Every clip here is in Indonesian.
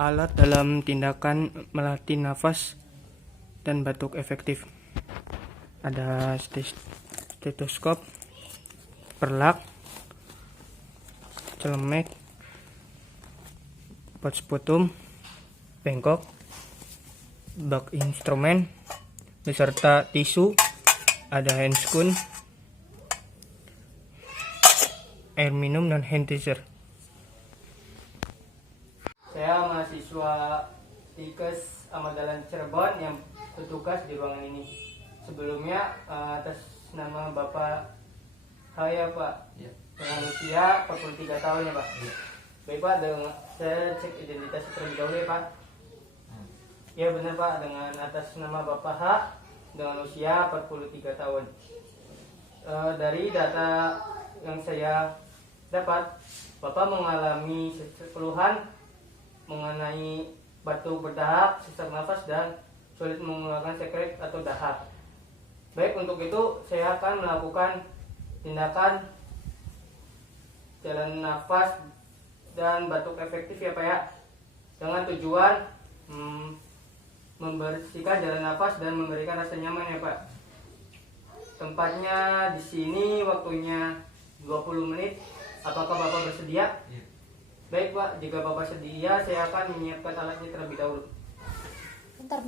alat dalam tindakan melatih nafas dan batuk efektif. Ada stetoskop, perlak, celemek, pot sputum, bengkok, bak instrumen, beserta tisu, ada handscoon, air minum, dan hand teaser. Saya mahasiswa Tikes Amagalan Cirebon yang bertugas di ruangan ini. Sebelumnya atas nama Bapak saya Pak, ya, dengan usia 43 tahun ya Pak. Ya. Baik Pak, saya cek identitas terlebih dahulu ya Pak. Ya benar Pak, dengan atas nama Bapak H dengan usia 43 tahun. Dari data yang saya dapat, Bapak mengalami keluhan mengenai batuk berdahak, sesak nafas, dan sulit mengeluarkan sekret atau dahak. Baik, untuk itu saya akan melakukan tindakan jalan nafas dan batuk efektif ya Pak ya, dengan tujuan membersihkan jalan nafas dan memberikan rasa nyaman ya Pak. Tempatnya di sini, waktunya 20 menit. Apakah Bapak bersedia? Ya. Baik Pak, jika Bapak sedia, saya akan menyiapkan alatnya terlebih dahulu. Bentar.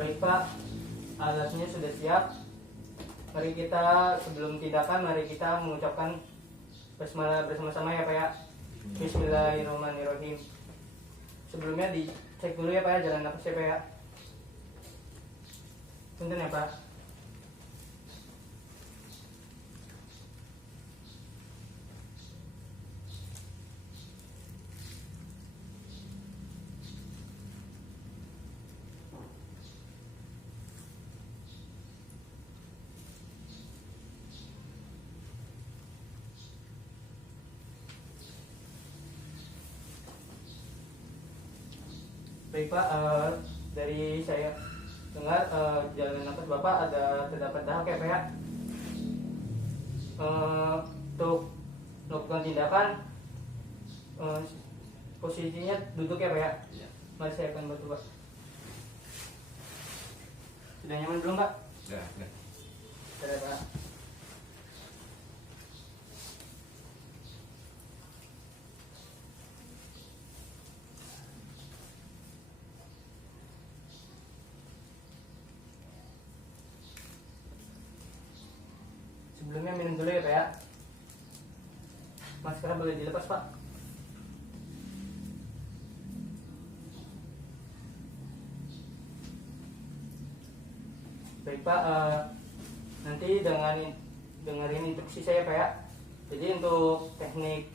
Baik Pak, alatnya sudah siap. Mari kita, sebelum tindakan, mari kita mengucapkan bersama-sama ya Pak ya. Bismillahirrahmanirrahim. Sebelumnya dicek dulu ya Pak ya, jalan nafasnya Pak ya. Punten ya Pak. Baik Pak, dari saya dengar jalan nafas Bapak terdapat dahak ya Pak ya. Untuk melakukan tindakan, posisinya duduk ya Pak ya. Mari saya akan bantu Pak. Sudah nyaman belum Pak? Sudah. Sudah Pak. Sebelumnya minum dulu ya Pak ya. Maskernya boleh dilepas Pak. Baik Pak, nanti dengerin instruksi saya Pak ya. Jadi untuk teknik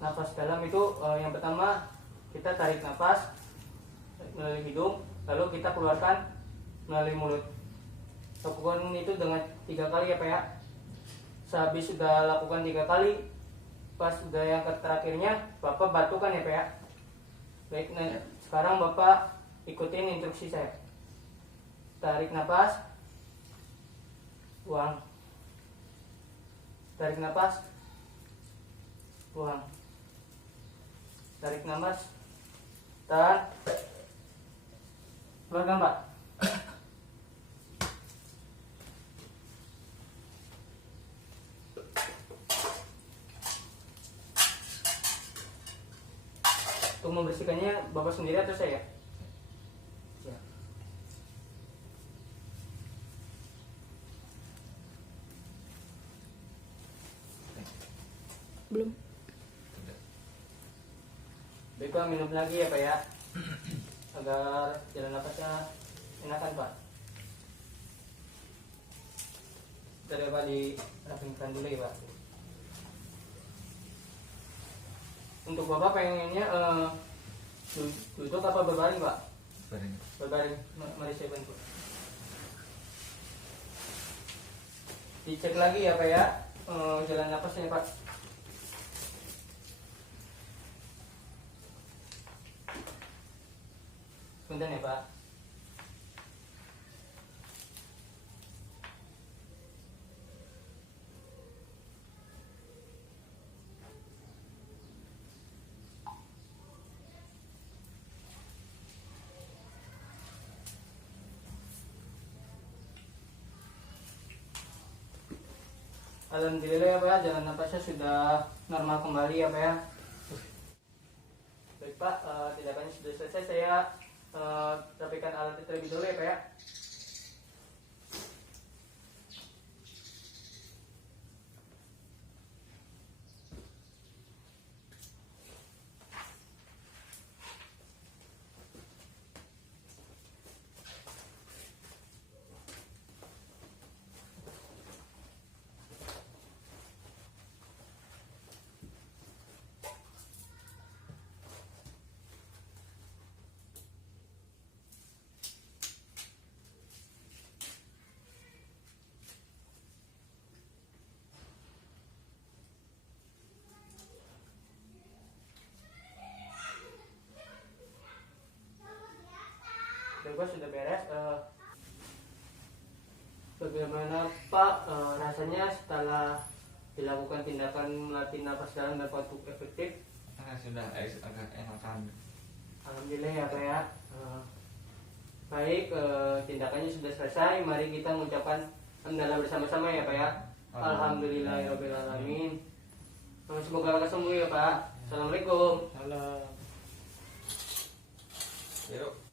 nafas dalam itu yang pertama kita tarik nafas melalui hidung, lalu kita keluarkan melalui mulut. lakukan itu dengan 3 kali ya Pak ya. Sehabis sudah lakukan 3 kali, pas sudah yang terakhirnya Bapak batukan ya Pak ya. Baik, nah sekarang Bapak ikutin instruksi saya. Tarik nafas, buang. Tarik nafas, buang. Tarik nafas, tahan. Keluarkan Pak. Untuk membersihkannya Bapak sendiri atau saya? Ya. Belum. Baik Pak, minum lagi ya Pak ya, agar jalan nafasnya enakan Pak. Bentar ya Pak, dirapikan dulu ya Pak. Untuk Bapak pengennya duduk apa berbaring Pak? Baring. Berbaring, mari saya bantu. Dicek lagi ya Pak ya, jalan nafasnya Pak. Bentar ya Pak. Alhamdulillah ya Pak, jalan nafasnya sudah normal kembali ya Pak ya. Baik Pak, tindakannya sudah selesai. Saya rapikan alat terlebih dulu ya Pak ya. Baik Pak, sudah beres. Bagaimana Pak rasanya setelah dilakukan tindakan melatih nafas dalam dan batuk efektif? Sudah agak enakan. Alhamdulillah ya Pak ya. Baik, tindakannya sudah selesai. Mari kita mengucapkan hamdalah bersama-sama ya Pak ya. Alhamdulillahirobbilalamin. Semoga lekas sembuh ya Pak. Assalamualaikum. Halo. Yuk.